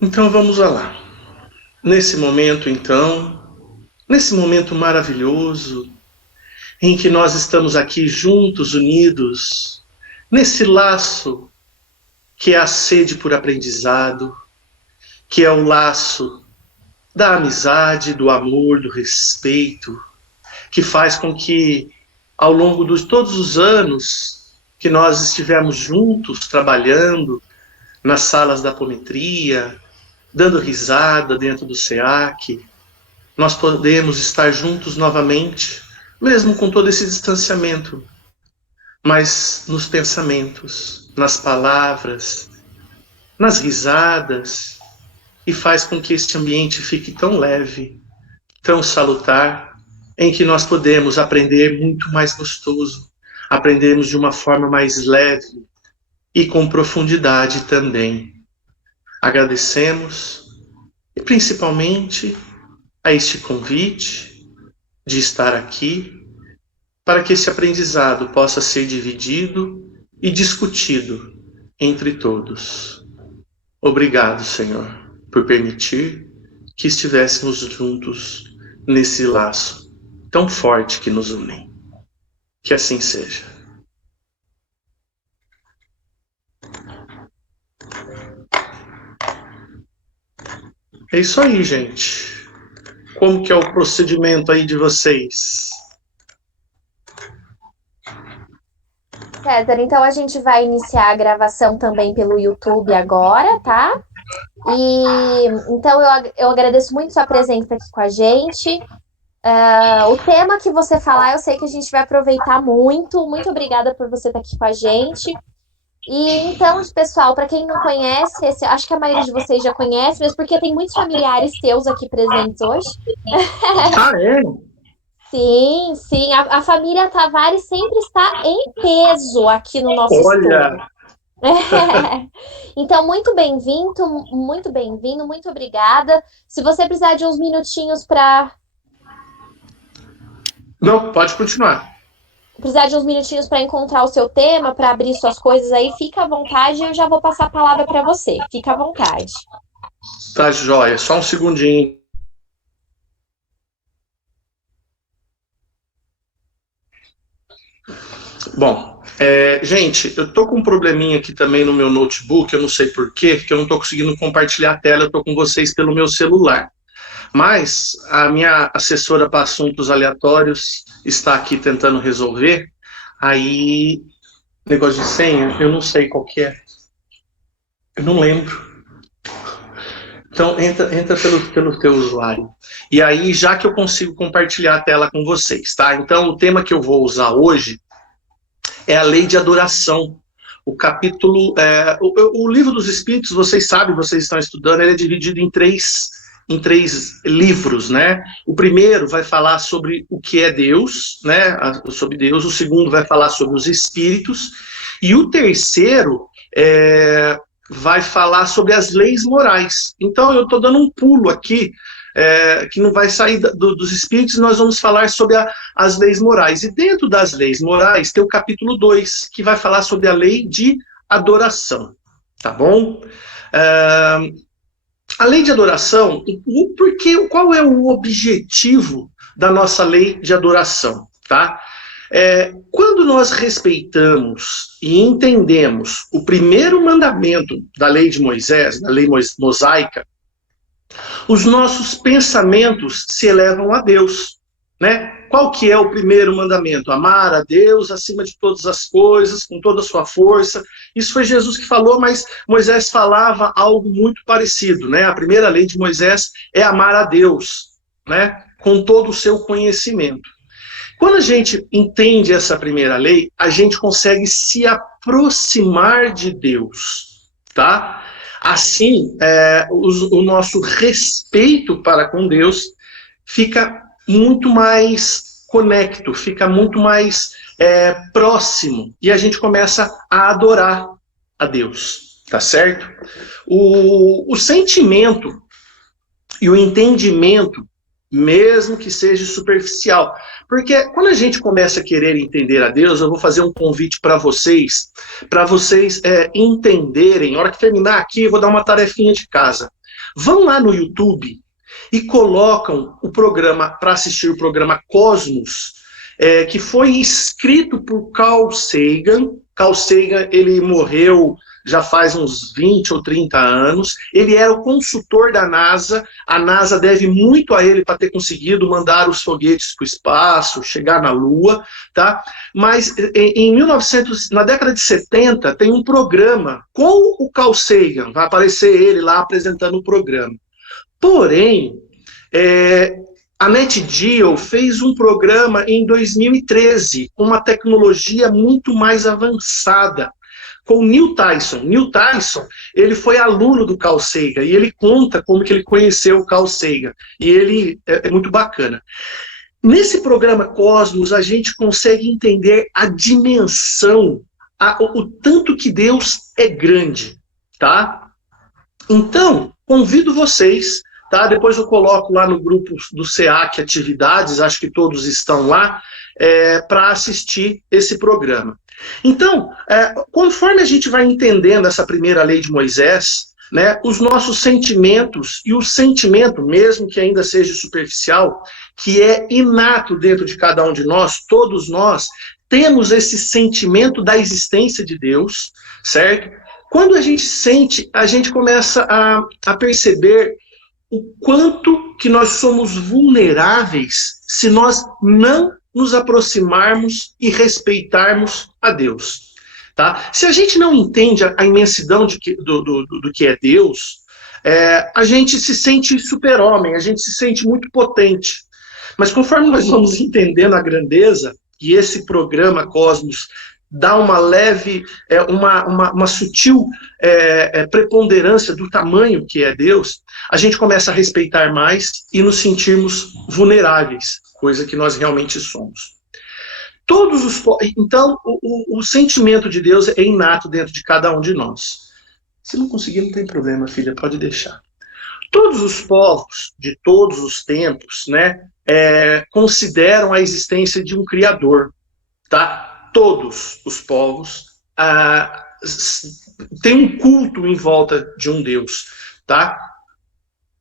Então vamos lá. Nesse momento, então, nesse momento maravilhoso, em que nós estamos aqui juntos, unidos, nesse laço que é a sede por aprendizado, que é o laço da amizade, do amor, do respeito, que faz com que, ao longo de todos os anos que nós estivemos juntos trabalhando nas salas da apometria, dando risada dentro do SEAC, nós podemos estar juntos novamente, mesmo com todo esse distanciamento, mas nos pensamentos, nas palavras, nas risadas, e faz com que este ambiente fique tão leve, tão salutar, em que nós podemos aprender muito mais gostoso, aprendemos de uma forma mais leve e com profundidade também. Agradecemos, e principalmente a este convite de estar aqui, para que esse aprendizado possa ser dividido e discutido entre todos. Obrigado, Senhor, por permitir que estivéssemos juntos nesse laço tão forte que nos une. Que assim seja. É isso aí, gente. Como que é o procedimento aí de vocês? César, então a gente vai iniciar a gravação também pelo YouTube agora, tá? E então eu agradeço muito sua presença aqui com a gente. O tema que você falar, eu sei que a gente vai aproveitar muito. Muito obrigada por você estar aqui com a gente. E então, pessoal, para quem não conhece, acho que a maioria de vocês já conhece, mas porque tem muitos familiares teus aqui presentes hoje. Ah, é? Sim, sim, a família Tavares sempre está em peso aqui no nosso estúdio. Olha, Então, muito bem-vindo, muito obrigada. Se você precisar de uns minutinhos para não, pode continuar. encontrar o seu tema, para abrir suas coisas aí, fica à vontade, eu já vou passar a palavra para você. Fica à vontade. Tá joia, só um segundinho. Bom, gente, eu tô com um probleminha aqui também no meu notebook, eu não sei por quê, que eu não tô conseguindo compartilhar a tela, eu tô com vocês pelo meu celular. Mas a minha assessora para assuntos aleatórios está aqui tentando resolver. Aí, negócio de senha, eu não sei qual que é. Eu não lembro. Então, entra pelo teu usuário. E aí, já que eu consigo compartilhar a tela com vocês, tá? Então, o tema que eu vou usar hoje é a lei de adoração. O capítulo, o livro dos Espíritos, vocês sabem, vocês estão estudando, ele é dividido em três livros, né? O primeiro vai falar sobre o que é Deus, né? Sobre Deus. O segundo vai falar sobre os Espíritos. E o terceiro vai falar sobre as leis morais. Então, eu estou dando um pulo aqui, que não vai sair dos Espíritos, nós vamos falar sobre as leis morais. E dentro das leis morais tem o capítulo 2 que vai falar sobre a lei de adoração. Tá bom? A lei de adoração, qual é o objetivo da nossa lei de adoração? Tá? Quando nós respeitamos e entendemos o primeiro mandamento da lei de Moisés, da lei mosaica, os nossos pensamentos se elevam a Deus, né? Qual que é o primeiro mandamento? Amar a Deus acima de todas as coisas, com toda a sua força. Isso foi Jesus que falou, mas Moisés falava algo muito parecido, né? A primeira lei de Moisés é amar a Deus, né? Com todo o seu conhecimento. Quando a gente entende essa primeira lei, a gente consegue se aproximar de Deus, tá? Assim, o nosso respeito para com Deus fica muito mais conecto, fica muito mais próximo, e a gente começa a adorar a Deus, tá certo? O sentimento e o entendimento mesmo que seja superficial. Porque quando a gente começa a querer entender a Deus, eu vou fazer um convite para vocês entenderem. Na hora que terminar aqui, eu vou dar uma tarefinha de casa. Vão lá no YouTube e colocam o programa, para assistir o programa Cosmos, que foi escrito por Carl Sagan. Carl Sagan, ele morreu já faz uns 20 ou 30 anos, ele era o consultor da NASA, a NASA deve muito a ele para ter conseguido mandar os foguetes para o espaço, chegar na Lua, tá? Mas na década de 70, tem um programa com o Carl Sagan, vai aparecer ele lá apresentando o programa. Porém, a NetGeo fez um programa em 2013, com uma tecnologia muito mais avançada, com o Neil Tyson. Neil Tyson, ele foi aluno do Carl Sagan, e ele conta como que ele conheceu o Carl Sagan, e ele é muito bacana. Nesse programa Cosmos, a gente consegue entender a dimensão, o tanto que Deus é grande, tá? Então, convido vocês, tá? Depois eu coloco lá no grupo do SEAC Atividades, acho que todos estão lá, para assistir esse programa. Então, conforme a gente vai entendendo essa primeira lei de Moisés, né, os nossos sentimentos, e o sentimento, mesmo que ainda seja superficial, que é inato dentro de cada um de nós, todos nós, temos esse sentimento da existência de Deus, certo? Quando a gente sente, a gente começa a perceber o quanto que nós somos vulneráveis se nós não nos aproximarmos e respeitarmos a Deus. Tá? Se a gente não entende a imensidão do que é Deus, a gente se sente super-homem, a gente se sente muito potente. Mas conforme nós vamos entendendo a grandeza, e esse programa Cosmos dá uma leve, uma sutil preponderância do tamanho que é Deus, a gente começa a respeitar mais e nos sentirmos vulneráveis, coisa que nós realmente somos. Então, o sentimento de Deus é inato dentro de cada um de nós. Se não conseguir, não tem problema, filha, pode deixar. Todos os povos de todos os tempos, né, consideram a existência de um Criador, tá? Todos os povos têm um culto em volta de um Deus, tá?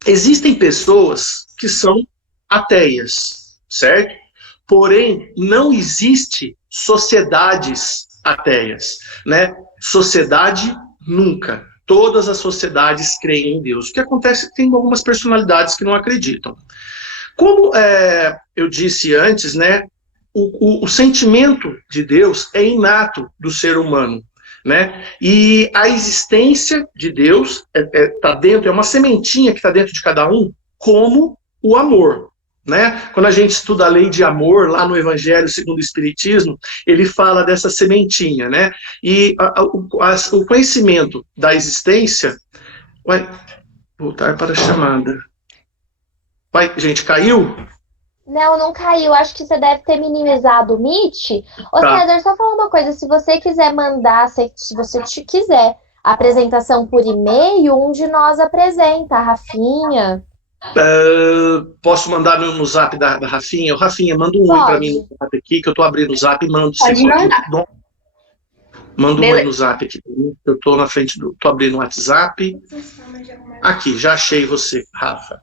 Existem pessoas que são ateias, certo? Porém, não existe sociedades ateias, né? Sociedade nunca. Todas as sociedades creem em Deus. O que acontece é que tem algumas personalidades que não acreditam. Como eu disse antes, né? O sentimento de Deus é inato do ser humano, né? E a existência de Deus tá dentro, é uma sementinha que está dentro de cada um, como o amor. Né? Quando a gente estuda a lei de amor, lá no Evangelho segundo o Espiritismo, ele fala dessa sementinha, né? E o conhecimento da existência... Vai voltar para a chamada. Vai, gente, caiu? Não caiu. Acho que você deve ter minimizado o Meet. Ô, Tá. César, só falar uma coisa. Se você quiser mandar, se você quiser a apresentação por e-mail, um de nós apresenta, a Rafinha... Posso mandar no zap da Rafinha? Rafinha, manda um oi pra mim no zap aqui, que eu tô abrindo o zap e mando. Pode mandar. Manda um oi no zap aqui. Eu tô na frente tô abrindo o WhatsApp. Aqui, já achei você, Rafa.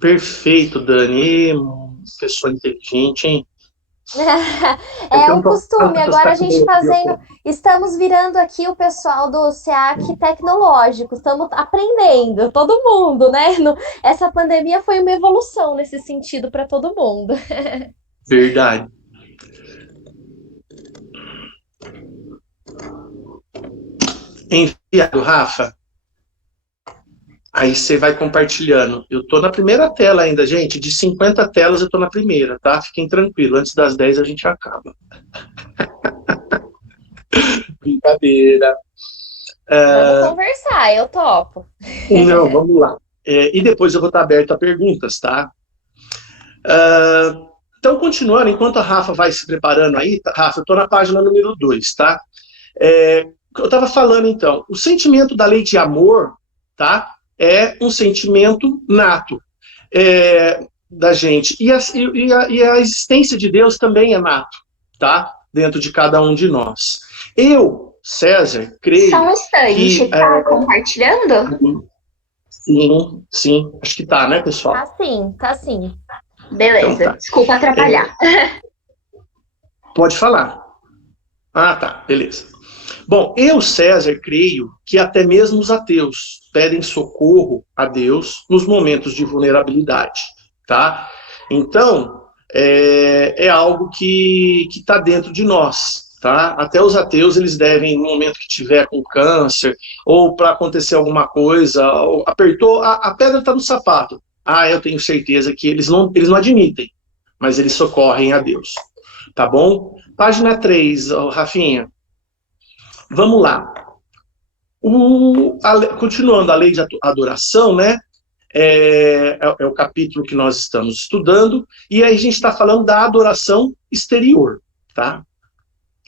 Perfeito, Dani. Pessoa inteligente, hein? É um costume, agora a gente fazendo. Estamos virando aqui o pessoal do SEAC tecnológico, estamos aprendendo, todo mundo, né? Essa pandemia foi uma evolução nesse sentido para todo mundo. Verdade. Enviado, Rafa. Aí você vai compartilhando. Eu tô na primeira tela ainda, gente. De 50 telas eu tô na primeira, tá? Fiquem tranquilos. Antes das 10 a gente acaba. Brincadeira. Vamos conversar, eu topo. Não, vamos lá. E depois eu vou estar aberto a perguntas, tá? Então, continuando, enquanto a Rafa vai se preparando aí, Rafa, eu tô na página número 2, tá? Eu estava falando, então, o sentimento da lei de amor, tá? É um sentimento nato. da gente. E a existência de Deus também é nato, tá? Dentro de cada um de nós. Eu, César, creio Só um instante, que... tá compartilhando? Sim, sim. Acho que tá, né, pessoal? Tá sim, tá sim. Beleza, Então, tá. Desculpa atrapalhar. Pode falar. Ah, tá, beleza. Bom, eu, César, creio que até mesmo os ateus pedem socorro a Deus nos momentos de vulnerabilidade, tá? Então, é algo que está dentro de nós, tá? Até os ateus, eles devem, no momento que tiver com câncer, ou para acontecer alguma coisa, apertou, a pedra está no sapato. Ah, eu tenho certeza que eles não admitem, mas eles socorrem a Deus, tá bom? Página 3, Rafinha. Vamos lá. Continuando a lei de adoração, né? É o capítulo que nós estamos estudando, e aí a gente está falando da adoração exterior, tá?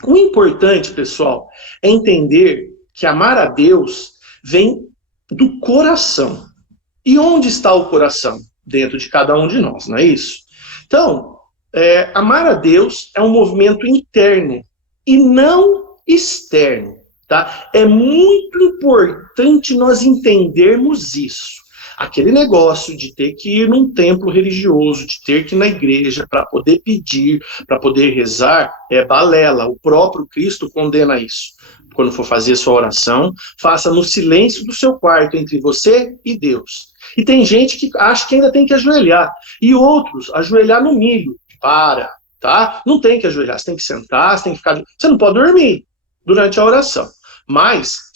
O importante, pessoal, é entender que amar a Deus vem do coração. E onde está o coração? Dentro de cada um de nós, não é isso? Então, amar a Deus é um movimento interno e não externo. Tá? É muito importante nós entendermos isso. Aquele negócio de ter que ir num templo religioso, de ter que ir na igreja para poder pedir, para poder rezar, é balela. O próprio Cristo condena isso. Quando for fazer sua oração, faça no silêncio do seu quarto, entre você e Deus. E tem gente que acha que ainda tem que ajoelhar. E outros, ajoelhar no milho. Tá? Não tem que ajoelhar, você tem que sentar, você tem que ficar... Você não pode dormir durante a oração. Mas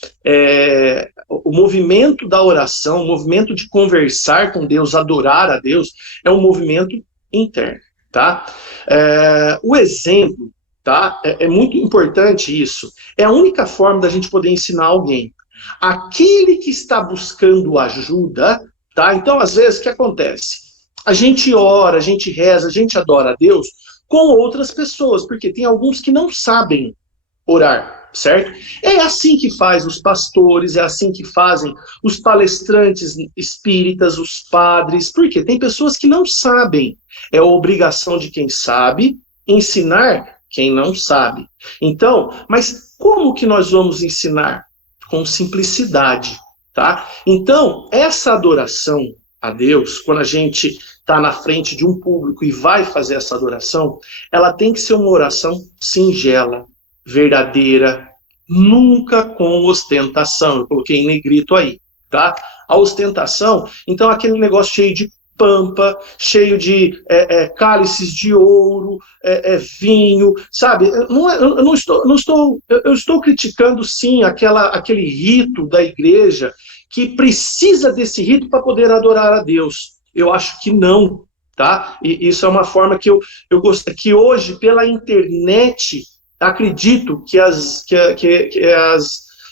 o movimento da oração, o movimento de conversar com Deus, adorar a Deus, é um movimento interno, tá? O exemplo, tá? É muito importante isso. É a única forma da gente poder ensinar alguém. Aquele que está buscando ajuda, tá? Então, às vezes, o que acontece? A gente ora, a gente reza, a gente adora a Deus com outras pessoas, porque tem alguns que não sabem orar, certo? É assim que faz os pastores, é assim que fazem os palestrantes espíritas, os padres, porque tem pessoas que não sabem. É a obrigação de quem sabe ensinar quem não sabe. Então, mas como que nós vamos ensinar? Com simplicidade, tá? Então, essa adoração a Deus, quando a gente está na frente de um público e vai fazer essa adoração, ela tem que ser uma oração singela, verdadeira, nunca com ostentação. Eu coloquei em negrito aí, tá? A ostentação, então, aquele negócio cheio de pampa, cheio de cálices de ouro, vinho, sabe? Eu estou criticando, sim, aquele rito da igreja que precisa desse rito para poder adorar a Deus. Eu acho que não, tá? E isso é uma forma que eu gosto, que hoje, pela internet, acredito que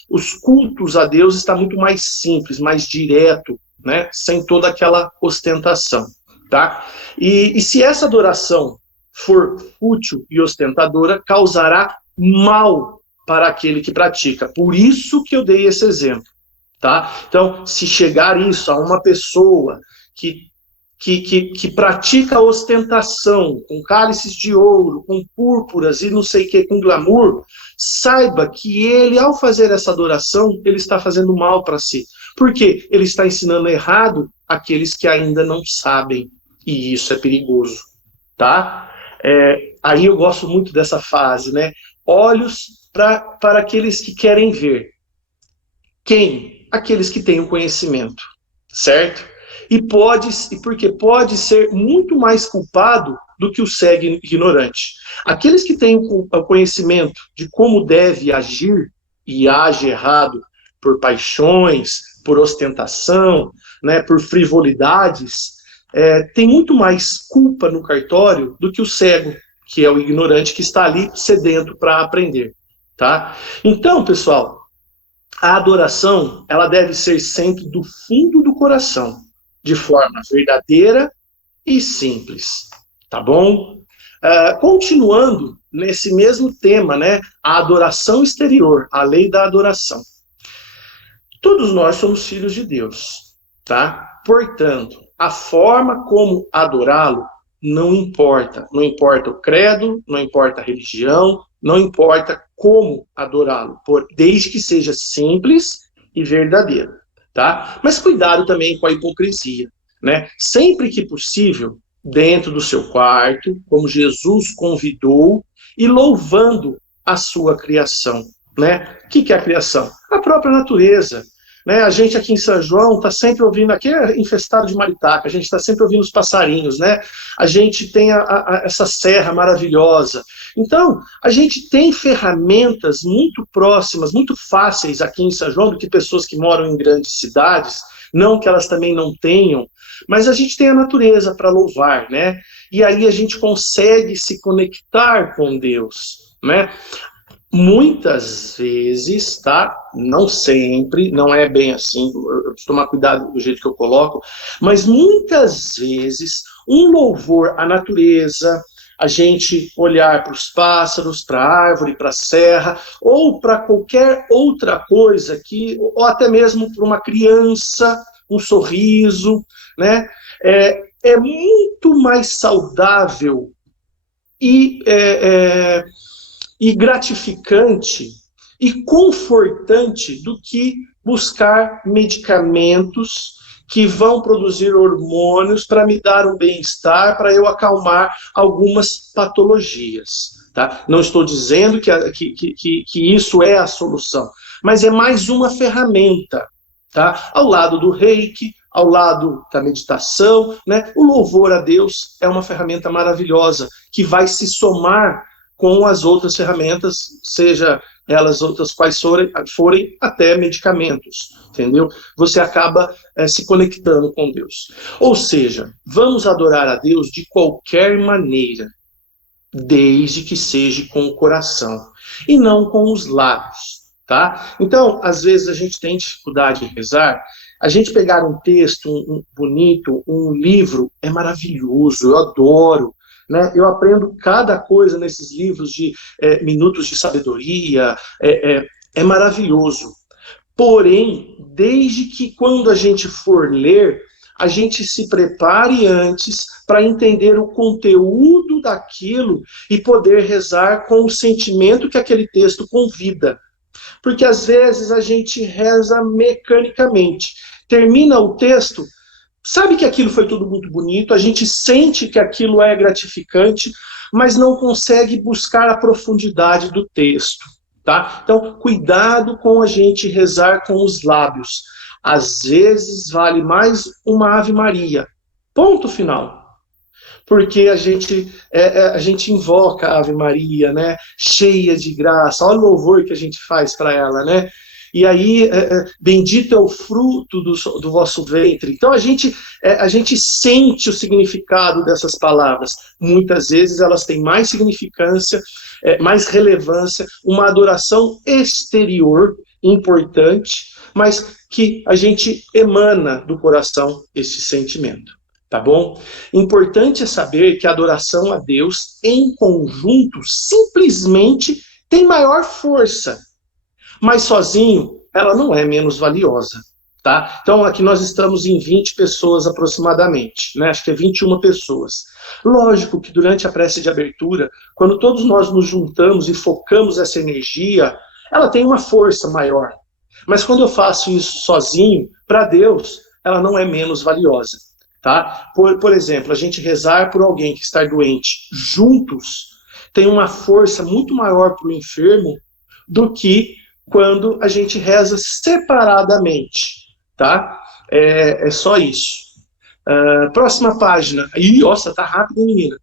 os cultos a Deus está muito mais simples, mais direto, né? Sem toda aquela ostentação, tá? E se essa adoração for fútil e ostentadora, causará mal para aquele que pratica. Por isso que eu dei esse exemplo, tá? Então, se chegar isso a uma pessoa que pratica a ostentação, com cálices de ouro, com púrpuras e não sei o que, com glamour, saiba que ele, ao fazer essa adoração, ele está fazendo mal para si. Porque ele está ensinando errado aqueles que ainda não sabem. E isso é perigoso, tá? Aí eu gosto muito dessa frase, né? Olhos para aqueles que querem ver. Quem? Aqueles que têm o conhecimento, certo? Porque pode ser muito mais culpado do que o cego ignorante. Aqueles que têm o conhecimento de como deve agir e age errado por paixões, por ostentação, né, por frivolidades, tem muito mais culpa no cartório do que o cego, que é o ignorante que está ali sedento para aprender, tá? Então, pessoal, a adoração, ela deve ser sempre do fundo do coração, de forma verdadeira e simples, tá bom? Continuando nesse mesmo tema, né? A adoração exterior, a lei da adoração. Todos nós somos filhos de Deus, tá? Portanto, a forma como adorá-lo não importa. Não importa o credo, não importa a religião, não importa como adorá-lo, desde que seja simples e verdadeiro, tá? Mas cuidado também com a hipocrisia, né? Sempre que possível, dentro do seu quarto, como Jesus convidou, e louvando a sua criação, né? O que é a criação? A própria natureza. Né? A gente aqui em São João está sempre ouvindo, aqui é infestado de maritaca, a gente está sempre ouvindo os passarinhos, né? A gente tem essa serra maravilhosa. Então, a gente tem ferramentas muito próximas, muito fáceis aqui em São João do que pessoas que moram em grandes cidades, não que elas também não tenham, mas a gente tem a natureza para louvar, né? E aí a gente consegue se conectar com Deus, né? Muitas vezes, tá? Não sempre, não é bem assim, eu preciso tomar cuidado do jeito que eu coloco, mas muitas vezes um louvor à natureza, a gente olhar para os pássaros, para a árvore, para a serra, ou para qualquer outra coisa, ou até mesmo para uma criança, um sorriso, né? É muito mais saudável e gratificante e confortante do que buscar medicamentos que vão produzir hormônios para me dar um bem-estar, para eu acalmar algumas patologias. Tá? Não estou dizendo que isso é a solução, mas é mais uma ferramenta. Tá? Ao lado do reiki, ao lado da meditação, né? O louvor a Deus é uma ferramenta maravilhosa que vai se somar com as outras ferramentas, seja elas outras quais forem até medicamentos, entendeu? Você acaba se conectando com Deus. Ou seja, vamos adorar a Deus de qualquer maneira, desde que seja com o coração, e não com os lábios, tá? Então, às vezes a gente tem dificuldade em rezar, a gente pegar um texto bonito, um livro, é maravilhoso, eu adoro, né? Eu aprendo cada coisa nesses livros de minutos de sabedoria, é maravilhoso. Porém, desde que quando a gente for ler, a gente se prepare antes para entender o conteúdo daquilo e poder rezar com o sentimento que aquele texto convida. Porque às vezes a gente reza mecanicamente. Termina o texto, sabe que aquilo foi tudo muito bonito, a gente sente que aquilo é gratificante, mas não consegue buscar a profundidade do texto, tá? Então, cuidado com a gente rezar com os lábios. Às vezes vale mais uma Ave Maria. Ponto final. Porque a gente invoca a Ave Maria, né? Cheia de graça. Olha o louvor que a gente faz para ela, né? E aí, bendito é o fruto do vosso ventre. Então, a gente sente o significado dessas palavras. Muitas vezes elas têm mais significância, mais relevância, uma adoração exterior importante, mas que a gente emana do coração esse sentimento. Tá bom? Importante é saber que a adoração a Deus em conjunto simplesmente tem maior força, mas sozinho ela não é menos valiosa, tá? Então aqui nós estamos em 20 pessoas aproximadamente, né? Acho que é 21 pessoas. Lógico que durante a prece de abertura, quando todos nós nos juntamos e focamos essa energia, ela tem uma força maior. Mas quando eu faço isso sozinho, para Deus, ela não é menos valiosa. Tá? Por exemplo, a gente rezar por alguém que está doente juntos tem uma força muito maior para o enfermo do que quando a gente reza separadamente. Tá? É só isso. Próxima página. Ih, nossa, tá rápido, hein, menina?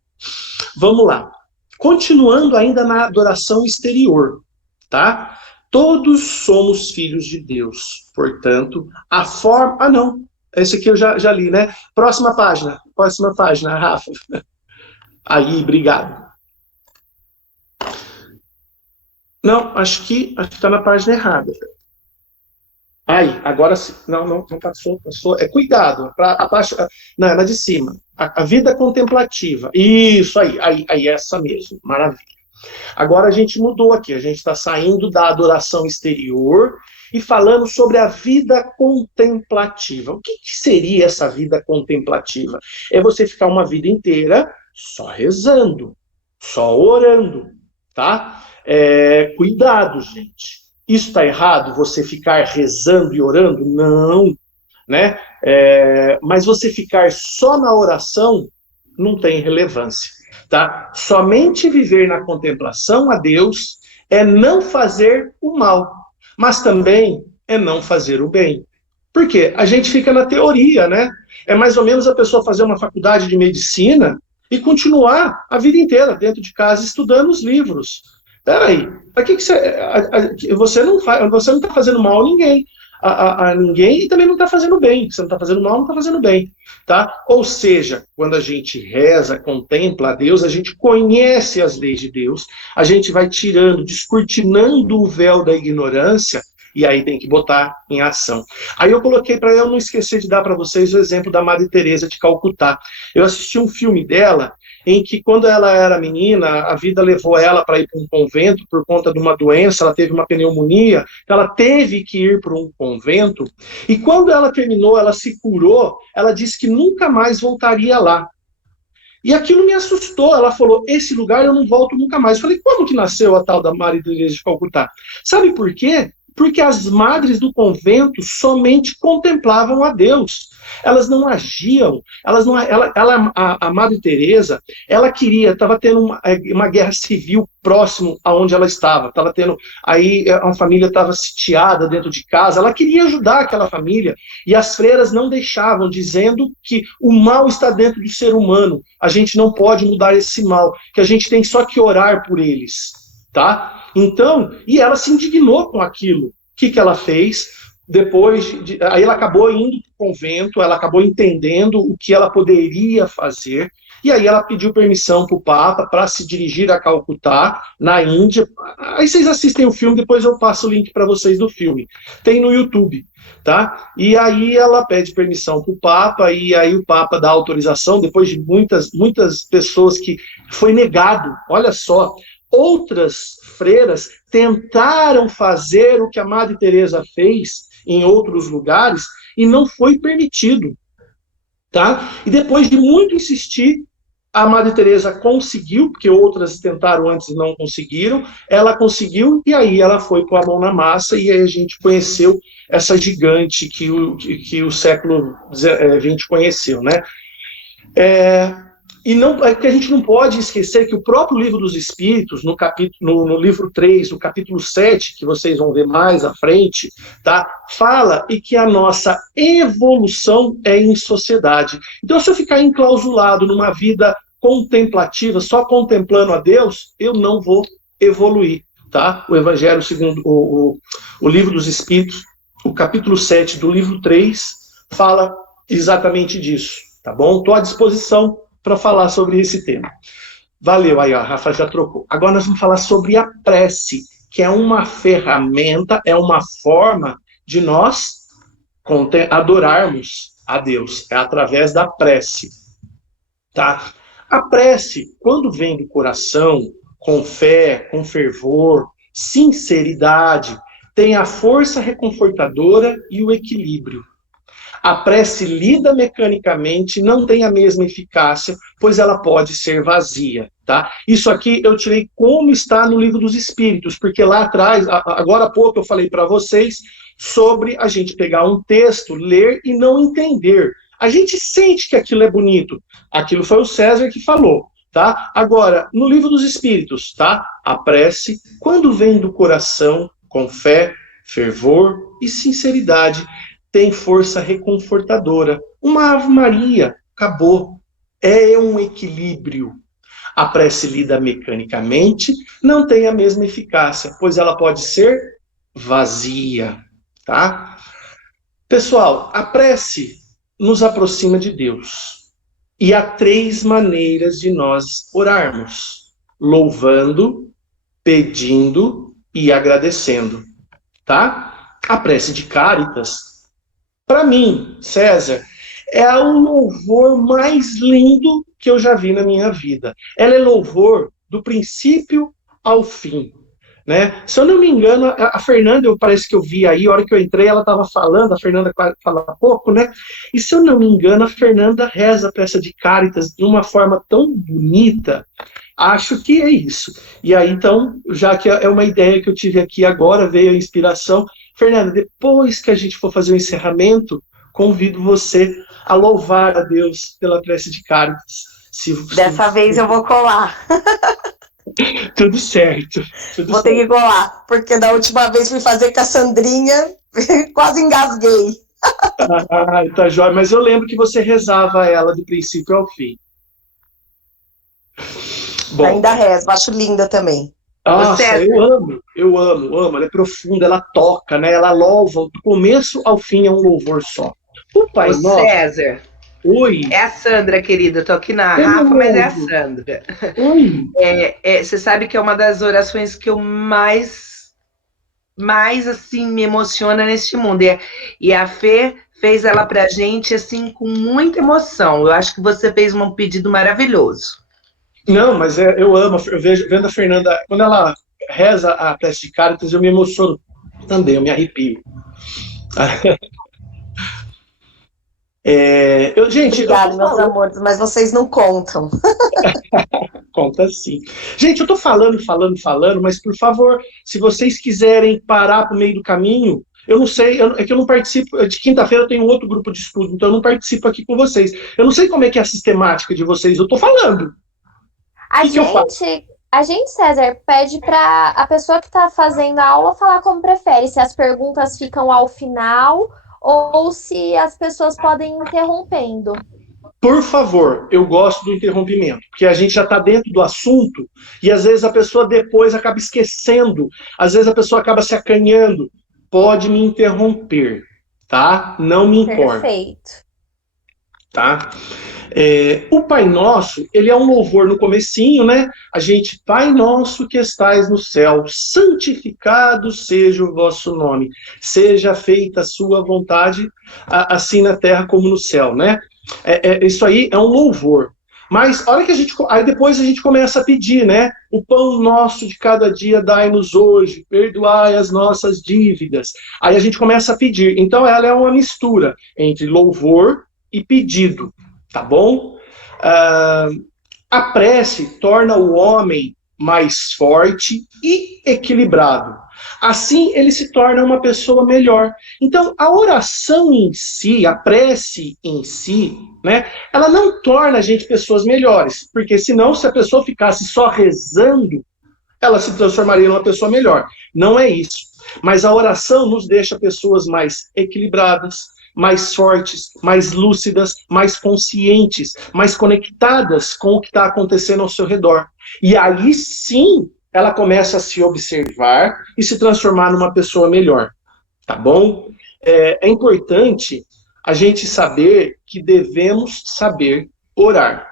Vamos lá. Continuando ainda na adoração exterior. Tá? Todos somos filhos de Deus. Portanto, a forma... Ah, não. Esse aqui eu já li, né? Próxima página, Rafa. Aí, obrigado. Não, acho que está na página errada. Aí, agora sim. Não passou. Cuidado, na de cima. A vida contemplativa. Isso aí, essa mesmo. Maravilha. Agora a gente mudou aqui, a gente está saindo da adoração exterior e falando sobre a vida contemplativa. O que seria essa vida contemplativa? É você ficar uma vida inteira só rezando, só orando, tá? Cuidado, gente. Isso está errado, você ficar rezando e orando? Não, né? Mas você ficar só na oração não tem relevância, tá? Somente viver na contemplação a Deus é não fazer o mal, mas também é não fazer o bem. Por quê? A gente fica na teoria, né? É mais ou menos a pessoa fazer uma faculdade de medicina e continuar a vida inteira dentro de casa estudando os livros. Peraí, para que você não está fazendo mal a ninguém, a ninguém, e também não está fazendo bem. Você não está fazendo mal, não está fazendo bem, tá? Ou seja, quando a gente reza, contempla a Deus, a gente conhece as leis de Deus, a gente vai tirando, descortinando o véu da ignorância, e aí tem que botar em ação. Aí eu coloquei, para eu não esquecer de dar para vocês o exemplo da Madre Teresa de Calcutá. Eu assisti um filme dela em que, quando ela era menina, a vida levou ela para ir para um convento por conta de uma doença, ela teve uma pneumonia, ela teve que ir para um convento, e quando ela terminou, ela se curou, ela disse que nunca mais voltaria lá. E aquilo me assustou. Ela falou, esse lugar eu não volto nunca mais. Eu falei, como que nasceu a tal da Maria Teresa de Calcutá? Sabe por quê? Porque as madres do convento somente contemplavam a Deus. Elas não agiam, a Madre Teresa, ela estava tendo uma guerra civil próximo aonde ela estava tendo, aí a família estava sitiada dentro de casa, ela queria ajudar aquela família, e as freiras não deixavam, dizendo que o mal está dentro do ser humano, a gente não pode mudar esse mal, que a gente tem só que orar por eles, tá? Então, e ela se indignou com aquilo. O que ela fez? Aí ela acabou indo para o convento, ela acabou entendendo o que ela poderia fazer, e aí ela pediu permissão para o Papa para se dirigir a Calcutá, na Índia. Aí vocês assistem o filme, depois eu passo o link para vocês do filme. Tem no YouTube, tá? E aí ela pede permissão para o Papa, e aí o Papa dá autorização, depois de muitas pessoas que foi negado. Olha só, outras freiras tentaram fazer o que a Madre Teresa fez em outros lugares e não foi permitido, tá? E depois de muito insistir, a Madre Teresa conseguiu, porque outras tentaram antes e não conseguiram, ela conseguiu, e aí ela foi com a mão na massa, e aí a gente conheceu essa gigante que o século XX conheceu, né? E não, é que a gente não pode esquecer que o próprio Livro dos Espíritos, no livro 3, no capítulo 7, que vocês vão ver mais à frente, tá? Fala e que a nossa evolução é em sociedade. Então, se eu ficar enclausulado numa vida contemplativa, só contemplando a Deus, eu não vou evoluir, tá? O Evangelho segundo o Livro dos Espíritos, o capítulo 7 do livro 3, fala exatamente disso, tá bom? Estou à disposição para falar sobre esse tema. Valeu, aí a Rafa já trocou. Agora nós vamos falar sobre a prece, que é uma ferramenta, é uma forma de nós adorarmos a Deus, é através da prece, tá? A prece, quando vem do coração, com fé, com fervor, sinceridade, tem a força reconfortadora e o equilíbrio. A prece lida mecanicamente não tem a mesma eficácia, pois ela pode ser vazia, tá? Isso aqui eu tirei como está no Livro dos Espíritos, porque lá atrás, agora há pouco eu falei para vocês sobre a gente pegar um texto, ler e não entender. A gente sente que aquilo é bonito. Aquilo foi o César que falou, tá? Agora, no Livro dos Espíritos, tá? A prece, quando vem do coração, com fé, fervor e sinceridade, tem força reconfortadora. Uma Ave Maria, acabou. É um equilíbrio. A prece lida mecanicamente não tem a mesma eficácia, pois ela pode ser vazia, tá? Pessoal, a prece nos aproxima de Deus. E há 3 maneiras de nós orarmos: louvando, pedindo e agradecendo, tá? A prece de Cáritas, para mim, César, é o louvor mais lindo que eu já vi na minha vida. Ela é louvor do princípio ao fim. né? Se eu não me engano, a Fernanda, parece que eu vi aí, a hora que eu entrei, ela estava falando, a Fernanda fala pouco, né? E se eu não me engano, a Fernanda reza a peça de Cáritas de uma forma tão bonita. Acho que é isso. E aí, então, já que é uma ideia que eu tive aqui agora, veio a inspiração. Fernanda, depois que a gente for fazer o encerramento, convido você a louvar a Deus pela prece de Cáritas. Dessa vez eu vou colar. Tudo certo. Vou ter que colar, porque da última vez fui fazer com a Sandrinha, quase engasguei. Tá jóia. Mas eu lembro que você rezava ela do princípio ao fim. Bom, ainda rezo, acho linda também. Nossa, eu amo. Ela é profunda, ela toca, né? Ela louva, do começo ao fim é um louvor só. O Pai Nosso. César. Oi. É a Sandra, querida. Tô aqui na Rafa, mas é a Sandra. Oi. Você sabe que é uma das orações que eu mais assim, me emociona neste mundo. E a Fê fez ela pra gente, assim, com muita emoção. Eu acho que você fez um pedido maravilhoso. Não, mas eu amo, vendo a Fernanda, quando ela reza a prece de Cáritas, eu me emociono também, eu me arrepio. Gente, obrigada, meus amores, mas vocês não contam. Conta sim. Gente, eu tô falando, mas por favor, se vocês quiserem parar pro meio do caminho, eu não sei, é que eu não participo, de quinta-feira eu tenho outro grupo de estudo, então eu não participo aqui com vocês. Eu não sei como é que é a sistemática de vocês, eu tô falando. A gente, César, pede para a pessoa que está fazendo a aula falar como prefere, se as perguntas ficam ao final ou se as pessoas podem ir interrompendo. Por favor, eu gosto do interrompimento, porque a gente já está dentro do assunto e às vezes a pessoa depois acaba esquecendo, às vezes a pessoa acaba se acanhando. Pode me interromper, tá? Não me importa. Perfeito. Tá? O Pai Nosso, ele é um louvor no comecinho, né? A gente, Pai Nosso que estais no céu, santificado seja o vosso nome, seja feita a sua vontade, assim na terra como no céu, né? Isso aí é um louvor. Mas a hora que aí depois a gente começa a pedir, né? O pão nosso de cada dia dai-nos hoje, perdoai as nossas dívidas. Aí a gente começa a pedir. Então ela é uma mistura entre louvor e pedido, tá bom? A prece torna o homem mais forte e equilibrado. Assim, ele se torna uma pessoa melhor. Então, a oração em si, a prece em si, né, ela não torna a gente pessoas melhores, porque senão, se a pessoa ficasse só rezando, ela se transformaria numa pessoa melhor. Não é isso. Mas a oração nos deixa pessoas mais equilibradas, mais fortes, mais lúcidas, mais conscientes, mais conectadas com o que está acontecendo ao seu redor. E aí sim, ela começa a se observar e se transformar numa pessoa melhor, tá bom? É importante a gente saber que devemos saber orar,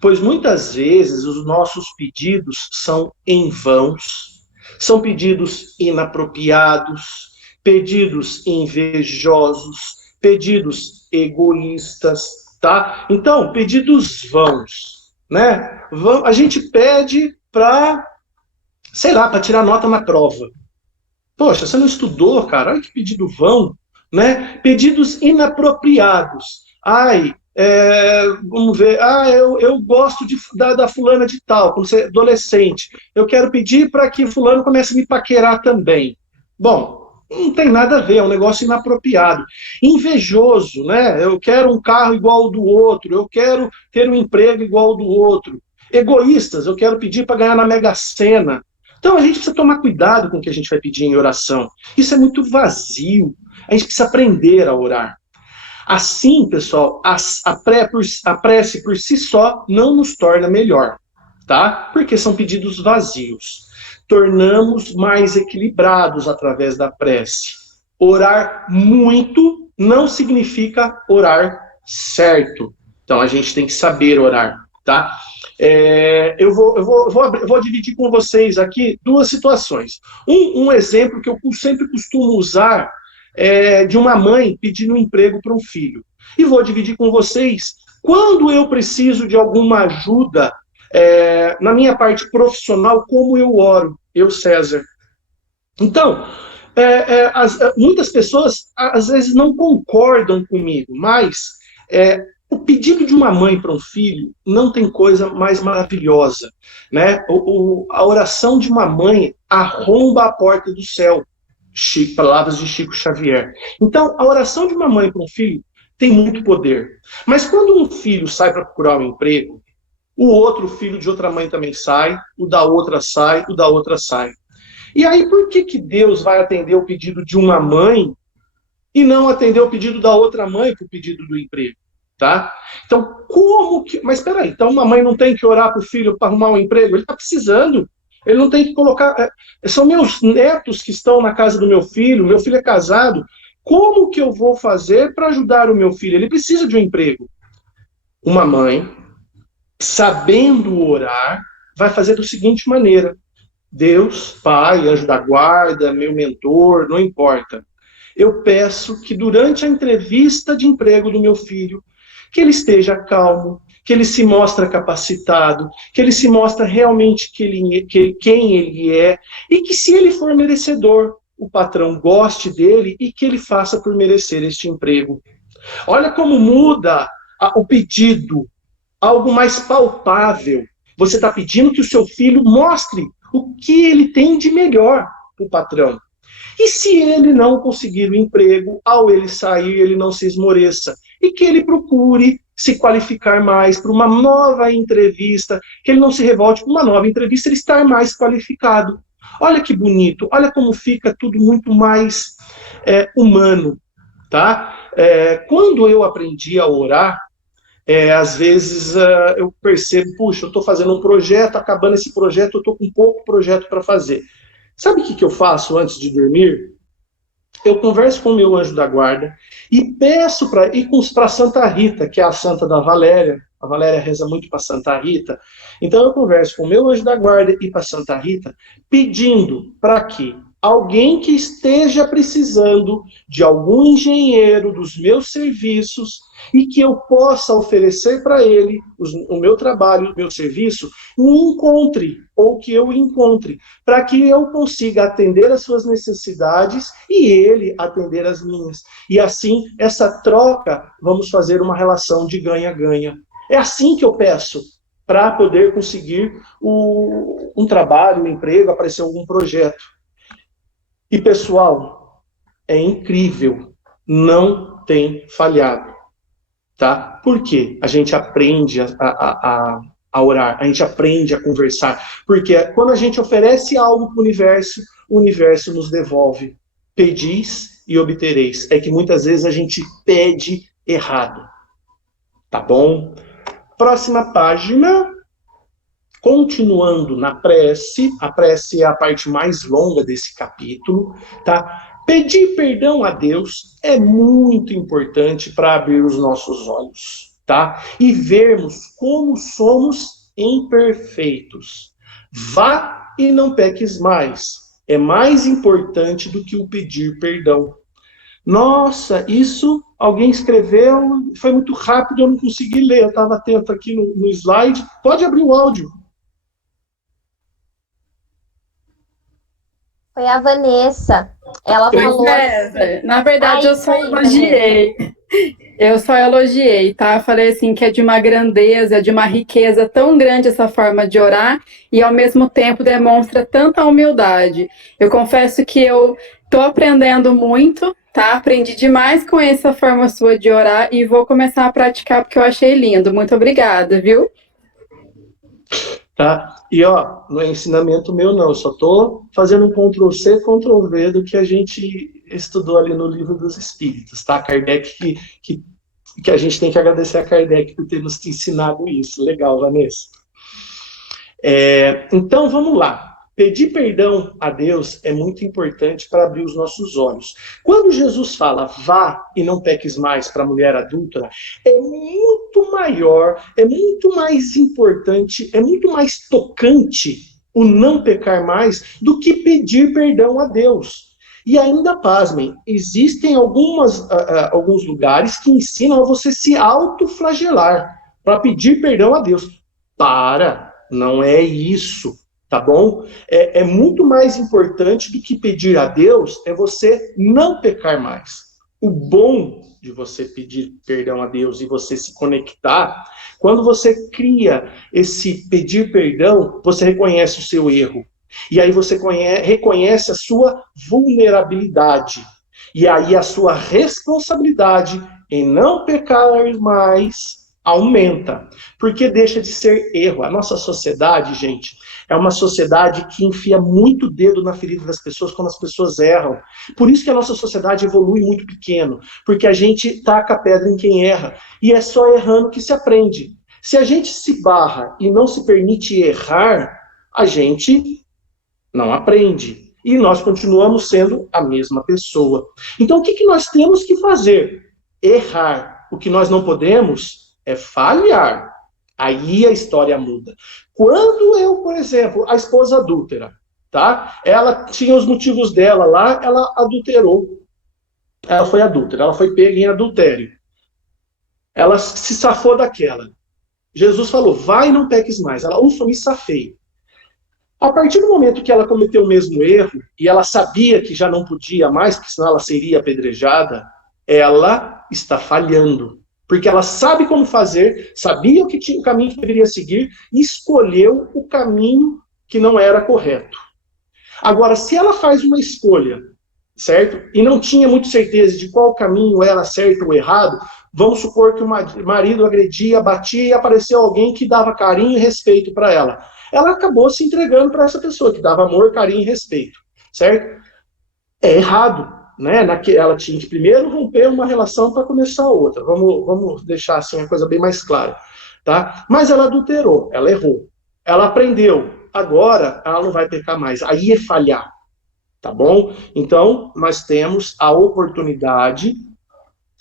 pois muitas vezes os nossos pedidos são em vãos, são pedidos inapropriados, pedidos invejosos, pedidos egoístas, tá? Então, pedidos vãos, né? A gente pede para, sei lá, para tirar nota na prova. Poxa, você não estudou, cara? Olha que pedido vão, né? Pedidos inapropriados. Vamos ver, eu gosto da fulana de tal, quando você é adolescente. Eu quero pedir para que fulano comece a me paquerar também. Bom, não tem nada a ver, é um negócio inapropriado. Invejoso, né? Eu quero um carro igual ao do outro, eu quero ter um emprego igual ao do outro. Egoístas, eu quero pedir para ganhar na Mega Sena. Então a gente precisa tomar cuidado com o que a gente vai pedir em oração. Isso é muito vazio. A gente precisa aprender a orar. Assim, pessoal, a prece por si só não nos torna melhor, tá? Porque são pedidos vazios. Tornamos mais equilibrados através da prece. Orar muito não significa orar certo. Então a gente tem que saber orar, tá? Eu vou dividir com vocês aqui duas situações. Um exemplo que eu sempre costumo usar de uma mãe pedindo um emprego para um filho. E vou dividir com vocês quando eu preciso de alguma ajuda na minha parte profissional, como eu oro. eu, César. Então, muitas pessoas às vezes não concordam comigo, mas o pedido de uma mãe para um filho não tem coisa mais maravilhosa, né? A oração de uma mãe arromba a porta do céu. Palavras de Chico Xavier. Então, a oração de uma mãe para um filho tem muito poder. Mas quando um filho sai para procurar um emprego, o outro filho de outra mãe também sai, o da outra sai, o da outra sai. E aí, por que Deus vai atender o pedido de uma mãe e não atender o pedido da outra mãe para o pedido do emprego? Tá? Então, como que... Mas espera aí, então uma mãe não tem que orar para o filho para arrumar um emprego? Ele está precisando. Ele não tem que colocar... São meus netos que estão na casa do meu filho é casado. Como que eu vou fazer para ajudar o meu filho? Ele precisa de um emprego. Uma mãe, sabendo orar, vai fazer da seguinte maneira: Deus, Pai, anjo da guarda, meu mentor, não importa. Eu peço que durante a entrevista de emprego do meu filho, que ele esteja calmo, que ele se mostre capacitado, que ele se mostre realmente quem ele é, e que se ele for merecedor, o patrão goste dele e que ele faça por merecer este emprego. Olha como muda o pedido, algo mais palpável. Você está pedindo que o seu filho mostre o que ele tem de melhor para o patrão. E se ele não conseguir o emprego, ao ele sair, ele não se esmoreça. E que ele procure se qualificar mais para uma nova entrevista, que ele não se revolte para uma nova entrevista, ele estar mais qualificado. Olha que bonito, olha como fica tudo muito mais humano, tá? Quando eu aprendi a orar, às vezes eu percebo, puxa, eu estou fazendo um projeto, acabando esse projeto, eu estou com pouco projeto para fazer. Sabe o que eu faço antes de dormir? Eu converso com o meu anjo da guarda e peço para ir para Santa Rita, que é a santa da Valéria. A Valéria reza muito para Santa Rita. Então eu converso com o meu anjo da guarda e para Santa Rita, pedindo para que alguém que esteja precisando de algum engenheiro dos meus serviços e que eu possa oferecer para ele o meu trabalho, o meu serviço, me encontre, ou que eu encontre, para que eu consiga atender as suas necessidades e ele atender as minhas. E assim, essa troca, vamos fazer uma relação de ganha-ganha. É assim que eu peço, para poder conseguir um trabalho, um emprego, aparecer algum projeto. E, pessoal, é incrível, não tem falhado, tá? Por quê? A gente aprende a orar, a gente aprende a conversar, porque quando a gente oferece algo para o universo nos devolve. Pedis e obtereis. É que muitas vezes a gente pede errado, tá bom? Próxima página. Continuando na prece, a prece é a parte mais longa desse capítulo, tá? Pedir perdão a Deus é muito importante para abrir os nossos olhos, tá? E vermos como somos imperfeitos. Vá e não peques mais. É mais importante do que o pedir perdão. Nossa, isso alguém escreveu, foi muito rápido, eu não consegui ler, eu estava atento aqui no slide. Pode abrir o áudio. Foi a Vanessa. Ela falou. Na verdade, eu só elogiei. Eu só elogiei, tá? Falei assim que é de uma grandeza, de uma riqueza tão grande essa forma de orar e ao mesmo tempo demonstra tanta humildade. Eu confesso que eu tô aprendendo muito, tá? Aprendi demais com essa forma sua de orar e vou começar a praticar porque eu achei lindo. Muito obrigada, viu? Tá? E, não é ensinamento meu, não. Eu só estou fazendo um Ctrl-C, Ctrl-V do que a gente estudou ali no Livro dos Espíritos, tá? Kardec, que a gente tem que agradecer a Kardec por ter nos ensinado isso. Legal, Vanessa. Então, vamos lá. Pedir perdão a Deus é muito importante para abrir os nossos olhos. Quando Jesus fala, vá e não peques mais para a mulher adúltera, é muito maior, é muito mais importante, é muito mais tocante o não pecar mais do que pedir perdão a Deus. E ainda, pasmem, existem alguns lugares que ensinam a você se autoflagelar para pedir perdão a Deus. Não é isso. tá bom? É muito mais importante do que pedir a Deus é você não pecar mais. O bom de você pedir perdão a Deus e você se conectar, quando você cria esse pedir perdão, você reconhece o seu erro. E aí você reconhece a sua vulnerabilidade. E aí a sua responsabilidade em não pecar mais aumenta, porque deixa de ser erro. A nossa sociedade, gente, é uma sociedade que enfia muito dedo na ferida das pessoas quando as pessoas erram. Por isso que a nossa sociedade evolui muito pequeno, porque a gente taca a pedra em quem erra, e é só errando que se aprende. Se a gente se barra e não se permite errar, a gente não aprende. E nós continuamos sendo a mesma pessoa. Então, o que nós temos que fazer? Errar. O que nós não podemos é falhar. Aí a história muda. Quando eu, por exemplo, a esposa adúltera, tá? Ela tinha os motivos dela lá, ela adulterou. Ela foi adúltera, ela foi pega em adultério. Ela se safou daquela. Jesus falou, vai e não peques mais. Ela, ufa, me safei. A partir do momento que ela cometeu o mesmo erro, e ela sabia que já não podia mais, porque senão ela seria apedrejada, ela está falhando. Porque ela sabe como fazer, sabia o caminho que deveria seguir, e escolheu o caminho que não era correto. Agora, se ela faz uma escolha, certo? E não tinha muito certeza de qual caminho era certo ou errado, vamos supor que o marido agredia, batia, e apareceu alguém que dava carinho e respeito para ela. Ela acabou se entregando para essa pessoa, que dava amor, carinho e respeito, certo? É errado, né? Ela tinha que primeiro romper uma relação para começar outra. Vamos deixar assim a coisa bem mais clara, tá? Mas ela adulterou, ela errou. Ela aprendeu, agora ela não vai pecar mais. Aí é falhar, tá bom? Então, nós temos a oportunidade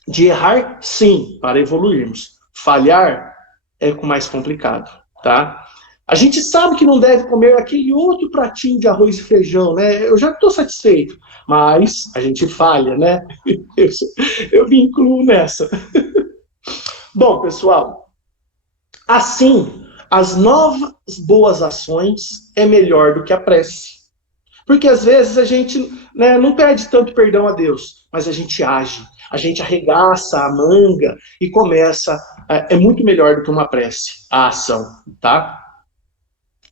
de errar, sim, para evoluirmos. Falhar é o mais complicado, tá? A gente sabe que não deve comer aquele outro pratinho de arroz e feijão, né? Eu já estou satisfeito, mas a gente falha, né? Eu me incluo nessa. Bom, pessoal, assim, as novas boas ações é melhor do que a prece. Porque às vezes a gente, né, não pede tanto perdão a Deus, mas a gente age, a gente arregaça a manga e começa. É muito melhor do que uma prece, a ação, tá?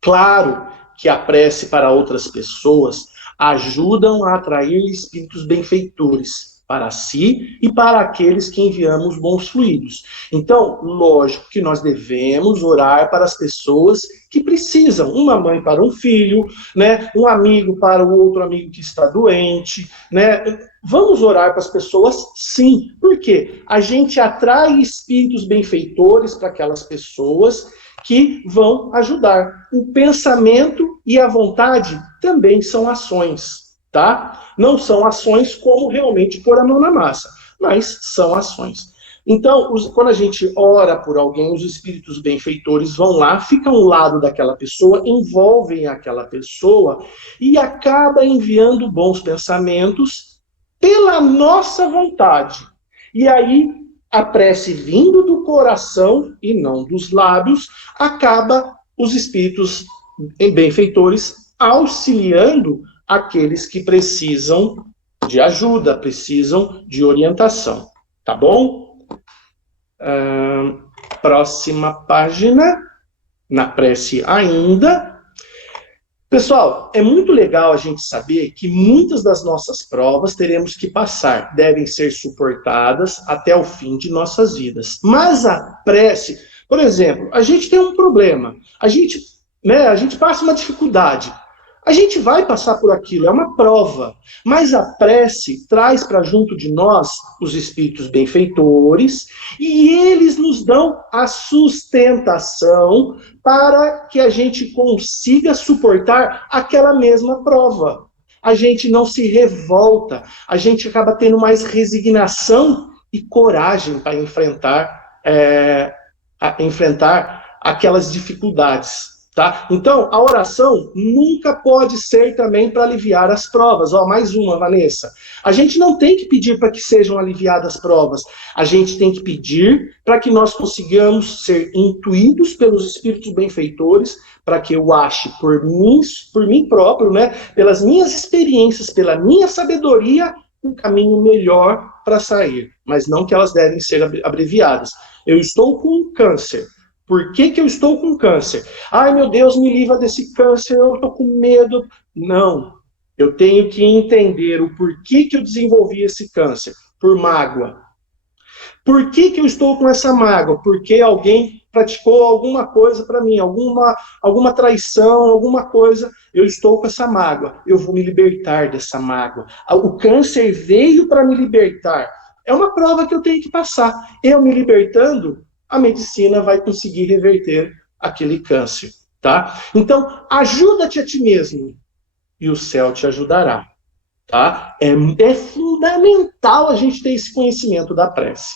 Claro que a prece para outras pessoas ajudam a atrair espíritos benfeitores para si e para aqueles que enviamos bons fluidos. Então, lógico que nós devemos orar para as pessoas que precisam, uma mãe para um filho, né, um amigo para o outro amigo que está doente, né? Vamos orar para as pessoas, sim. Por quê? A gente atrai espíritos benfeitores para aquelas pessoas que vão ajudar. O pensamento e a vontade também são ações, tá? Não são ações como realmente pôr a mão na massa, mas são ações. Então, quando a gente ora por alguém, os espíritos benfeitores vão lá, ficam ao lado daquela pessoa, envolvem aquela pessoa e acaba enviando bons pensamentos pela nossa vontade. E aí, a prece vindo do coração e não dos lábios, acaba os espíritos benfeitores auxiliando aqueles que precisam de ajuda, precisam de orientação. Tá bom? Próxima página, na prece ainda. Pessoal, é muito legal a gente saber que muitas das nossas provas teremos que passar, devem ser suportadas até o fim de nossas vidas. Mas a prece, por exemplo, a gente tem um problema, a gente passa uma dificuldade, a gente vai passar por aquilo, é uma prova, mas a prece traz para junto de nós os espíritos benfeitores e eles nos dão a sustentação para que a gente consiga suportar aquela mesma prova. A gente não se revolta, a gente acaba tendo mais resignação e coragem para enfrentar aquelas dificuldades. Tá? Então, a oração nunca pode ser também para aliviar as provas. Ó, mais uma, Vanessa. A gente não tem que pedir para que sejam aliviadas as provas. A gente tem que pedir para que nós consigamos ser intuídos pelos espíritos benfeitores, para que eu ache por mim próprio, né, pelas minhas experiências, pela minha sabedoria, um caminho melhor para sair. Mas não que elas devem ser abreviadas. Eu estou com câncer. Por que eu estou com câncer? Ai, meu Deus, me livra desse câncer, eu estou com medo. Não. Eu tenho que entender o porquê que eu desenvolvi esse câncer. Por mágoa. Por que eu estou com essa mágoa? Porque alguém praticou alguma coisa para mim, alguma traição, alguma coisa. Eu estou com essa mágoa. Eu vou me libertar dessa mágoa. O câncer veio para me libertar. É uma prova que eu tenho que passar. Eu me libertando, a medicina vai conseguir reverter aquele câncer, tá? Então, ajuda-te a ti mesmo e o céu te ajudará, tá? É fundamental a gente ter esse conhecimento da prece.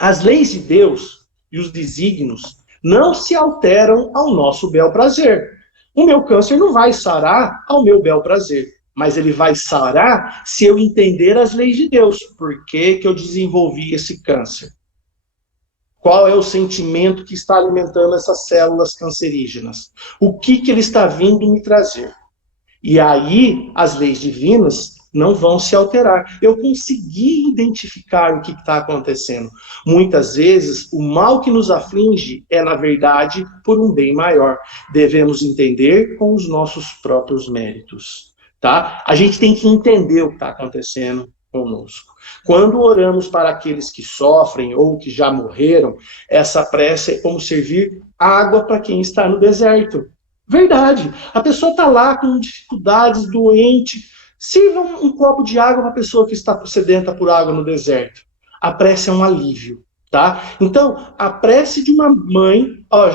As leis de Deus e os desígnios não se alteram ao nosso bel prazer. O meu câncer não vai sarar ao meu bel prazer, mas ele vai sarar se eu entender as leis de Deus. Por que eu desenvolvi esse câncer? Qual é o sentimento que está alimentando essas células cancerígenas? O que ele está vindo me trazer? E aí, as leis divinas não vão se alterar. Eu consegui identificar o que está acontecendo. Muitas vezes, o mal que nos aflige é, na verdade, por um bem maior. Devemos entender com os nossos próprios méritos. Tá? A gente tem que entender o que está acontecendo conosco. Quando oramos para aqueles que sofrem ou que já morreram, essa prece é como servir água para quem está no deserto. Verdade. A pessoa está lá com dificuldades, doente. Sirva um copo de água para a pessoa que está sedenta por água no deserto. A prece é um alívio, tá? Então, a prece de uma mãe, ó,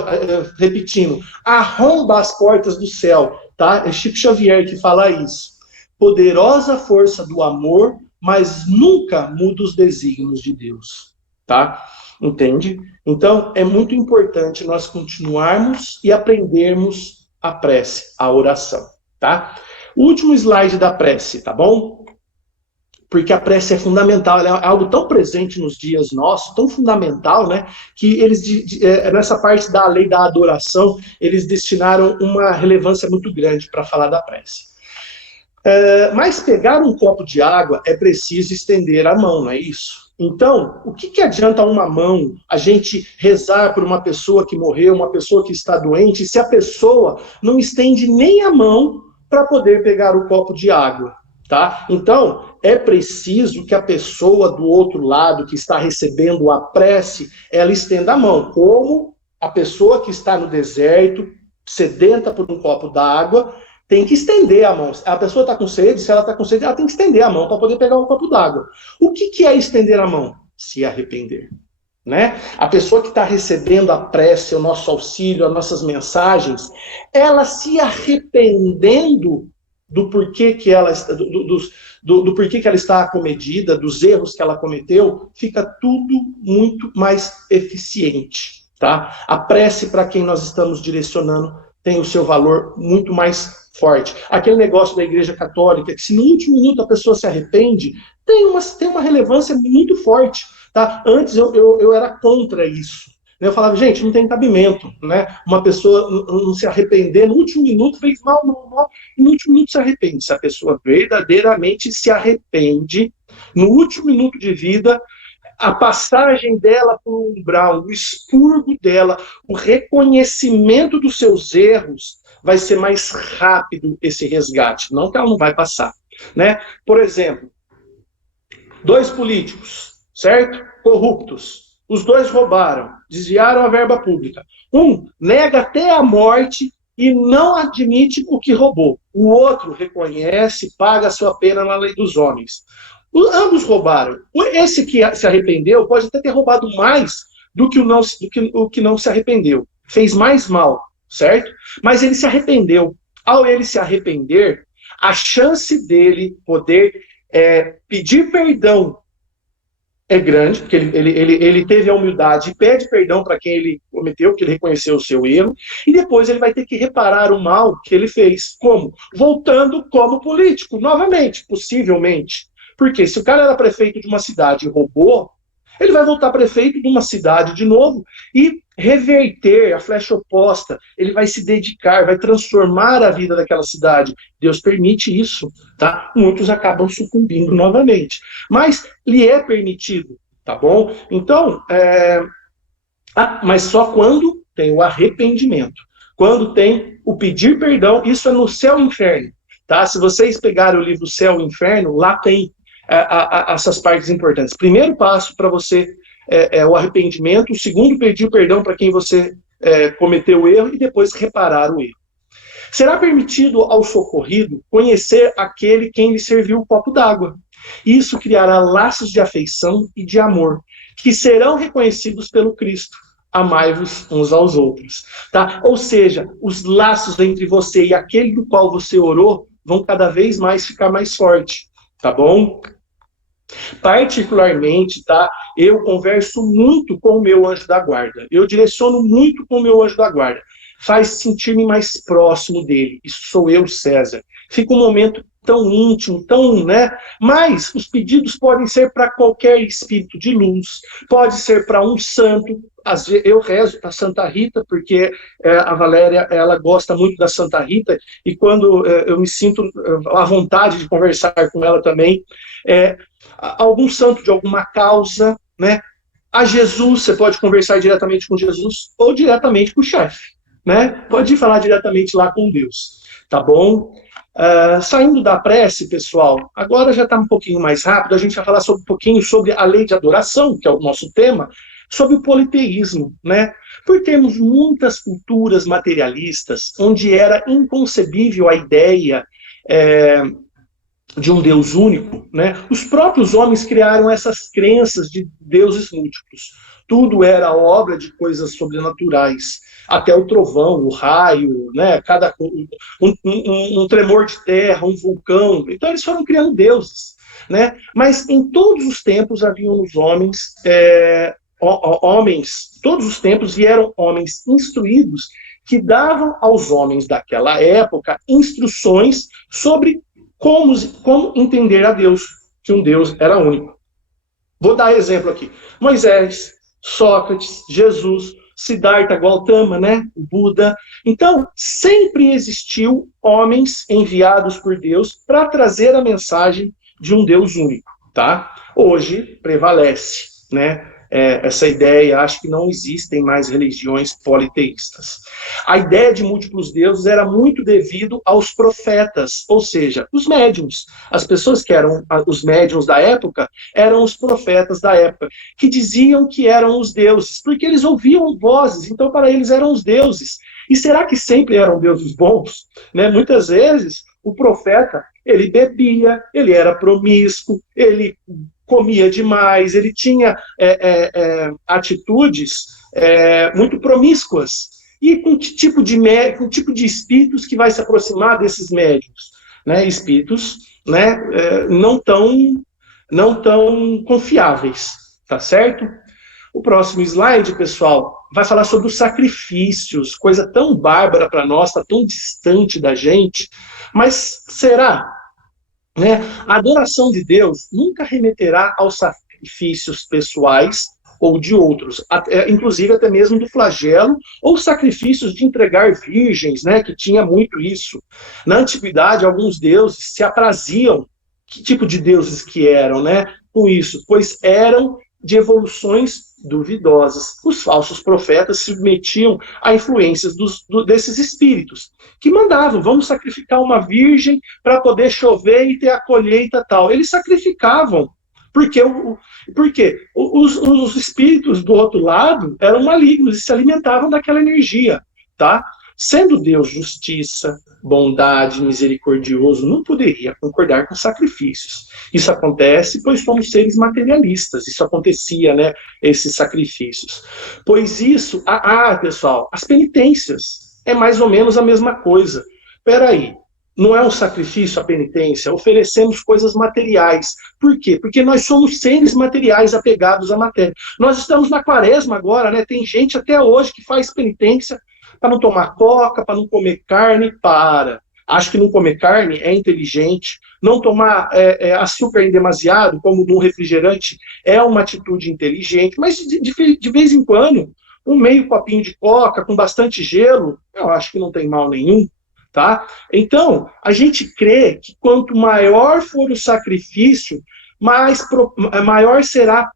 repetindo, arromba as portas do céu, tá? É Chico Xavier que fala isso. Poderosa força do amor, mas nunca muda os desígnios de Deus, tá? Entende? Então, é muito importante nós continuarmos e aprendermos a prece, a oração, tá? O último slide da prece, tá bom? Porque a prece é fundamental, ela é algo tão presente nos dias nossos, tão fundamental, né? Que eles, nessa parte da lei da adoração, eles destinaram uma relevância muito grande para falar da prece. Mas pegar um copo de água é preciso estender a mão, não é isso? Então, o que adianta uma mão, a gente rezar por uma pessoa que morreu, uma pessoa que está doente, se a pessoa não estende nem a mão para poder pegar o copo de água, tá? Então, é preciso que a pessoa do outro lado, que está recebendo a prece, ela estenda a mão, como a pessoa que está no deserto, sedenta por um copo d'água, tem que estender a mão. A pessoa está com sede, se ela está com sede, ela tem que estender a mão para poder pegar um copo d'água. O que é estender a mão? Se arrepender. Né? A pessoa que está recebendo a prece, o nosso auxílio, as nossas mensagens, ela se arrependendo do porquê que ela, do porquê que ela está acomedida, dos erros que ela cometeu, fica tudo muito mais eficiente. Tá? A prece, para quem nós estamos direcionando, tem o seu valor muito mais forte. Aquele negócio da Igreja Católica, que se no último minuto a pessoa se arrepende, tem uma relevância muito forte. Tá? Antes eu era contra isso. Eu falava, gente, não tem cabimento, né? Uma pessoa não se arrepender, no último minuto fez mal, e no último minuto se arrepende. Se a pessoa verdadeiramente se arrepende, no último minuto de vida, a passagem dela por um umbral, o expurgo dela, o reconhecimento dos seus erros, vai ser mais rápido esse resgate. Não que ela não vai passar, né? Por exemplo, 2 políticos, certo? Corruptos. Os 2 roubaram, desviaram a verba pública. Um nega até a morte e não admite o que roubou. O outro reconhece, paga a sua pena na lei dos homens. Ambos roubaram. Esse que se arrependeu pode até ter roubado mais do que o que não se arrependeu. Fez mais mal, certo? Mas ele se arrependeu. Ao ele se arrepender, a chance dele poder pedir perdão é grande, porque ele teve a humildade e pede perdão para quem ele cometeu, que ele reconheceu o seu erro, e depois ele vai ter que reparar o mal que ele fez. Como? Voltando como político, novamente, possivelmente. Porque se o cara era prefeito de uma cidade e roubou, ele vai voltar prefeito de uma cidade de novo e reverter a flecha oposta. Ele vai se dedicar, vai transformar a vida daquela cidade. Deus permite isso, tá? Muitos acabam sucumbindo novamente. Mas lhe é permitido, tá bom? Então, mas só quando tem o arrependimento. Quando tem o pedir perdão, isso é no céu e inferno, tá? Se vocês pegarem o livro Céu e Inferno, lá tem essas partes importantes. Primeiro passo para você é o arrependimento, o segundo, pedir perdão para quem você cometeu o erro e depois reparar o erro. Será permitido ao socorrido conhecer aquele quem lhe serviu o copo d'água. Isso criará laços de afeição e de amor, que serão reconhecidos pelo Cristo. Amai-vos uns aos outros. Tá? Ou seja, os laços entre você e aquele do qual você orou vão cada vez mais ficar mais fortes. Tá bom? Particularmente, tá? Eu converso muito com o meu anjo da guarda. Eu direciono muito com o meu anjo da guarda. Faz sentir-me mais próximo dele. Isso sou eu, César. Fica um momento tão íntimo, tão, né? Mas os pedidos podem ser para qualquer espírito de luz, pode ser para um santo. Às vezes, eu rezo para Santa Rita, porque a Valéria, ela gosta muito da Santa Rita, e quando eu me sinto à vontade de conversar com ela também, algum santo de alguma causa, né? A Jesus, você pode conversar diretamente com Jesus ou diretamente com o chefe, né? Pode falar diretamente lá com Deus, tá bom? Saindo da prece, pessoal, agora já está um pouquinho mais rápido, a gente vai falar um pouquinho sobre a lei de adoração, que é o nosso tema, sobre o politeísmo, né? Por termos muitas culturas materialistas, onde era inconcebível a ideia de um Deus único, né? Os próprios homens criaram essas crenças de deuses múltiplos. Tudo era obra de coisas sobrenaturais, até o trovão, o raio, né? Um tremor de terra, um vulcão. Então eles foram criando deuses, né? Mas em todos os tempos haviam nos homens, todos os tempos vieram homens instruídos que davam aos homens daquela época instruções sobre como entender a Deus, que um Deus era único. Vou dar exemplo aqui. Moisés, Sócrates, Jesus, Siddhartha Gautama, né? O Buda. Então, sempre existiu homens enviados por Deus para trazer a mensagem de um Deus único, tá? Hoje prevalece, né? Essa ideia, acho que não existem mais religiões politeístas. A ideia de múltiplos deuses era muito devido aos profetas, ou seja, os médiuns. As pessoas que eram os médiuns da época eram os profetas da época, que diziam que eram os deuses, porque eles ouviam vozes, então para eles eram os deuses. E será que sempre eram deuses bons? Né? Muitas vezes o profeta, ele bebia, ele era promíscuo, ele comia demais, ele tinha atitudes muito promíscuas, e com tipo de espíritos que vai se aproximar desses médiuns, né? Espíritos, né? não tão confiáveis, tá certo? O próximo slide, pessoal, vai falar sobre os sacrifícios, coisa tão bárbara para nós, tá tão distante da gente, mas será? Né? A adoração de Deus nunca remeterá aos sacrifícios pessoais ou de outros, inclusive até mesmo do flagelo, ou sacrifícios de entregar virgens, né? Que tinha muito isso. Na antiguidade, alguns deuses se apraziam, que tipo de deuses que eram, né? Com isso, pois eram de evoluções duvidosas. Os falsos profetas se submetiam a influências desses espíritos, que mandavam, vamos sacrificar uma virgem para poder chover e ter a colheita tal. Eles sacrificavam, porque os espíritos do outro lado eram malignos e se alimentavam daquela energia, tá? Sendo Deus justiça, bondade, misericordioso, não poderia concordar com sacrifícios. Isso acontece pois somos seres materialistas. Isso acontecia, né? Esses sacrifícios. Pois isso, pessoal, as penitências é mais ou menos a mesma coisa. Peraí, Não é um sacrifício a penitência, oferecemos coisas materiais. Por quê? Porque nós somos seres materiais apegados à matéria. Nós estamos na quaresma agora, né? Tem gente até hoje que faz penitência para não tomar coca, para não comer carne, Acho que não comer carne é inteligente, não tomar açúcar em demasiado, como no refrigerante, é uma atitude inteligente, mas de vez em quando, um meio copinho de coca com bastante gelo, eu acho que não tem mal nenhum. Tá? Então, a gente crê que quanto maior for o sacrifício, maior será,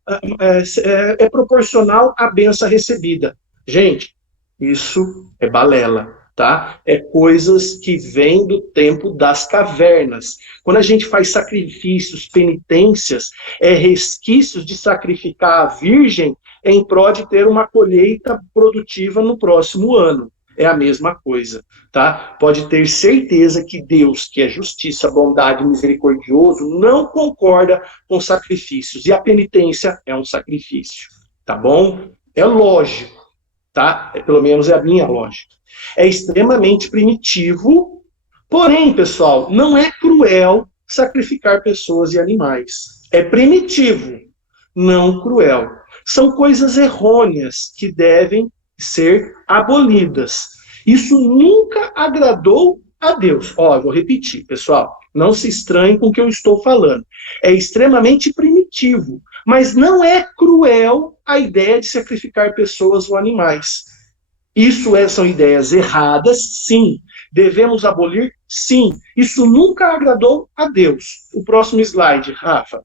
é proporcional à bênção recebida. Gente, isso é balela, tá? É coisas que vêm do tempo das cavernas. Quando a gente faz sacrifícios, penitências, resquícios de sacrificar a virgem em prol de ter uma colheita produtiva no próximo ano. É a mesma coisa, tá? Pode ter certeza que Deus, que é justiça, bondade, misericordioso, não concorda com sacrifícios. E a penitência é um sacrifício, tá bom? É lógico, tá? Pelo menos é a minha lógica. É extremamente primitivo, porém, pessoal, não é cruel sacrificar pessoas e animais. É primitivo, não cruel. São coisas errôneas que devem ser abolidas. Isso nunca agradou a Deus. Ó, eu vou repetir, pessoal, não se estranhem com o que eu estou falando. É extremamente primitivo, mas não é cruel a ideia de sacrificar pessoas ou animais. Isso são ideias erradas, sim. Devemos abolir, sim. Isso nunca agradou a Deus. O próximo slide, Rafa.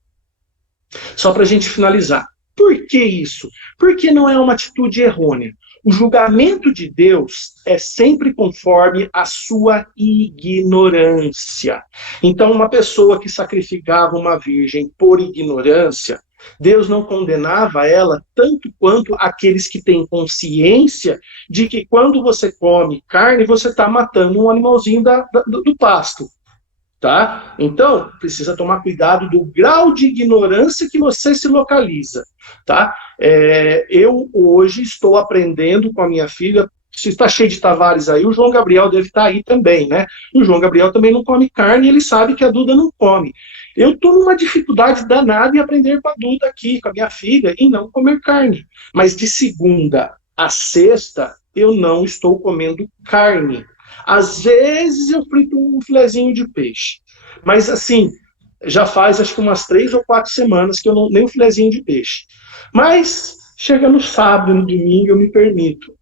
Só para a gente finalizar. Por que isso? Porque não é uma atitude errônea. O julgamento de Deus é sempre conforme a sua ignorância. Então, uma pessoa que sacrificava uma virgem por ignorância, Deus não condenava ela tanto quanto aqueles que têm consciência de que quando você come carne, você está matando um animalzinho do pasto. Tá? Então, precisa tomar cuidado do grau de ignorância que você se localiza. Tá? Eu hoje estou aprendendo com a minha filha, se está cheio de Tavares aí, o João Gabriel deve estar aí também, né? O João Gabriel também não come carne, ele sabe que a Duda não come. Eu estou numa dificuldade danada em aprender com a Duda aqui, com a minha filha, em não comer carne. Mas de segunda a sexta, eu não estou comendo carne. Às vezes eu frito um filezinho de peixe. Mas assim, já faz acho que umas 3 ou 4 semanas que eu não nem um filezinho de peixe. Mas chega no sábado, no domingo, eu me permito.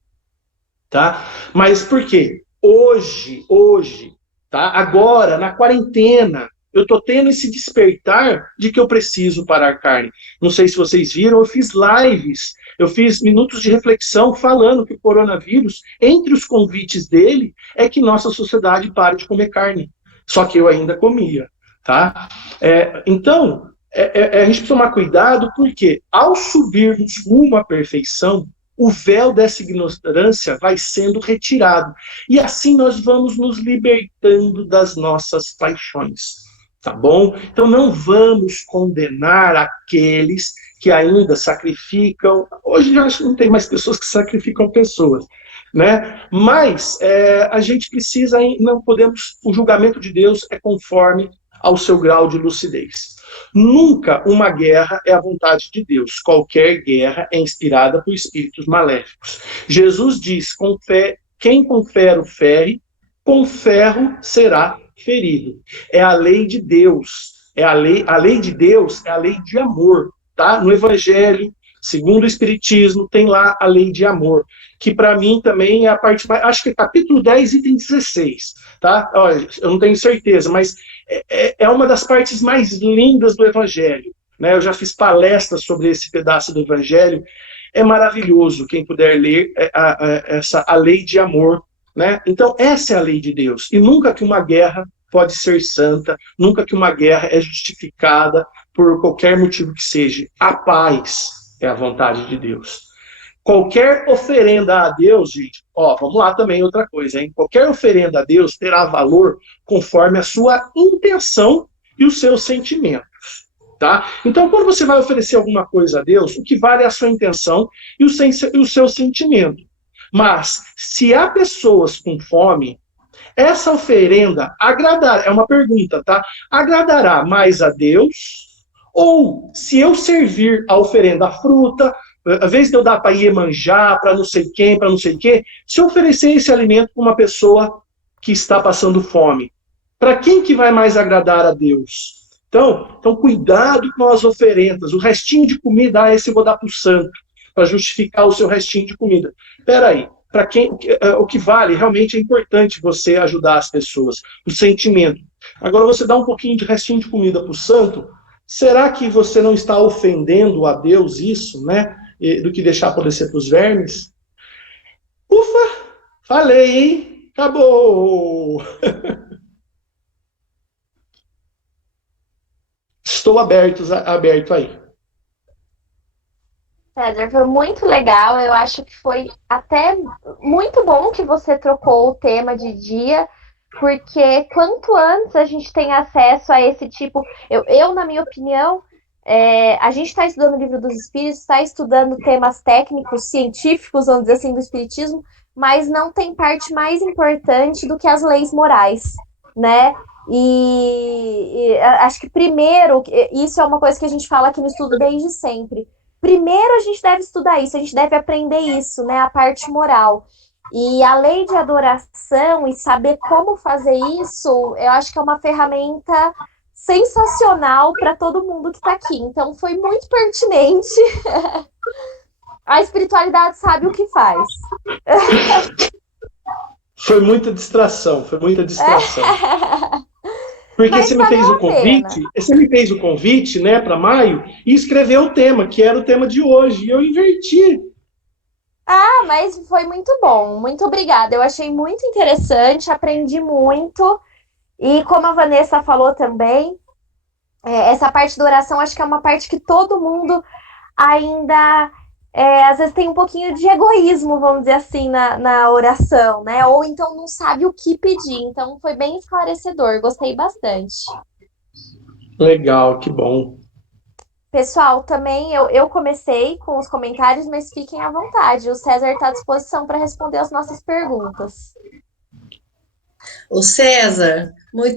Tá? Mas por quê? Hoje, tá? Agora, na quarentena, eu estou tendo esse despertar de que eu preciso parar carne. Não sei se vocês viram, eu fiz lives, eu fiz minutos de reflexão falando que o coronavírus, entre os convites dele, é que nossa sociedade pare de comer carne. Só que eu ainda comia, tá? Então, a gente precisa tomar cuidado, porque ao subirmos rumo à perfeição, o véu dessa ignorância vai sendo retirado. E assim nós vamos nos libertando das nossas paixões. Tá bom? Então não vamos condenar aqueles que ainda sacrificam. Hoje já não tem mais pessoas que sacrificam pessoas, né? Mas a gente precisa, não podemos, o julgamento de Deus é conforme ao seu grau de lucidez. Nunca uma guerra é a vontade de Deus. Qualquer guerra é inspirada por espíritos maléficos. Jesus diz, quem com ferro fere, com ferro será ferido. É a lei de Deus. A lei de Deus é a lei de amor. Tá? No Evangelho, segundo o Espiritismo, tem lá a lei de amor, que para mim também é a parte mais, acho que é capítulo 10, item 16, tá? Olha, eu não tenho certeza, mas é uma das partes mais lindas do Evangelho, né? Eu já fiz palestras sobre esse pedaço do Evangelho, é maravilhoso, quem puder ler a lei de amor, né? Então, essa é a lei de Deus, e nunca que uma guerra pode ser santa, nunca que uma guerra é justificada por qualquer motivo que seja. A paz é a vontade de Deus. Qualquer oferenda a Deus, gente, vamos lá também outra coisa, hein? Qualquer oferenda a Deus terá valor conforme a sua intenção e os seus sentimentos, tá? Então, quando você vai oferecer alguma coisa a Deus, o que vale é a sua intenção e o seu sentimento. Mas, se há pessoas com fome, essa oferenda é uma pergunta, tá? Agradará mais a Deus? Ou se eu servir a oferenda, a fruta, às vezes eu dar para Iemanjá, para não sei quem, para não sei o quê, se eu oferecer esse alimento para uma pessoa que está passando fome, para quem que vai mais agradar a Deus? Então, cuidado com as oferendas. O restinho de comida, esse eu vou dar para o santo, para justificar o seu restinho de comida. Espera aí, para quem o que vale, realmente é importante você ajudar as pessoas, o sentimento. Agora, você dá um pouquinho de restinho de comida para o santo, será que você não está ofendendo a Deus isso, né? Do que deixar apodrecer para os vermes? Ufa! Falei, hein? Acabou! Estou aberto aí. César, foi muito legal. Eu acho que foi até muito bom que você trocou o tema de dia, porque quanto antes a gente tem acesso a esse tipo. Na minha opinião, a gente está estudando o livro dos Espíritos, está estudando temas técnicos, científicos, vamos dizer assim, do Espiritismo, mas não tem parte mais importante do que as leis morais, né? E acho que primeiro, isso é uma coisa que a gente fala aqui no estudo desde sempre. Primeiro a gente deve estudar isso, a gente deve aprender isso, né? A parte moral. E a lei de adoração e saber como fazer isso, eu acho que é uma ferramenta sensacional para todo mundo que está aqui. Então foi muito pertinente. A espiritualidade sabe o que faz. Foi muita distração. Porque Mas você me fez o convite, convite, né, para maio, e escreveu o tema, que era o tema de hoje, e eu inverti. Mas foi muito bom. Muito obrigada. Eu achei muito interessante, aprendi muito. E como a Vanessa falou também, essa parte da oração acho que é uma parte que todo mundo ainda às vezes tem um pouquinho de egoísmo, vamos dizer assim, na oração, né? Ou então não sabe o que pedir. Então foi bem esclarecedor, gostei bastante. Legal, que bom. Pessoal, também eu comecei com os comentários, mas fiquem à vontade. O César está à disposição para responder as nossas perguntas. O César, muito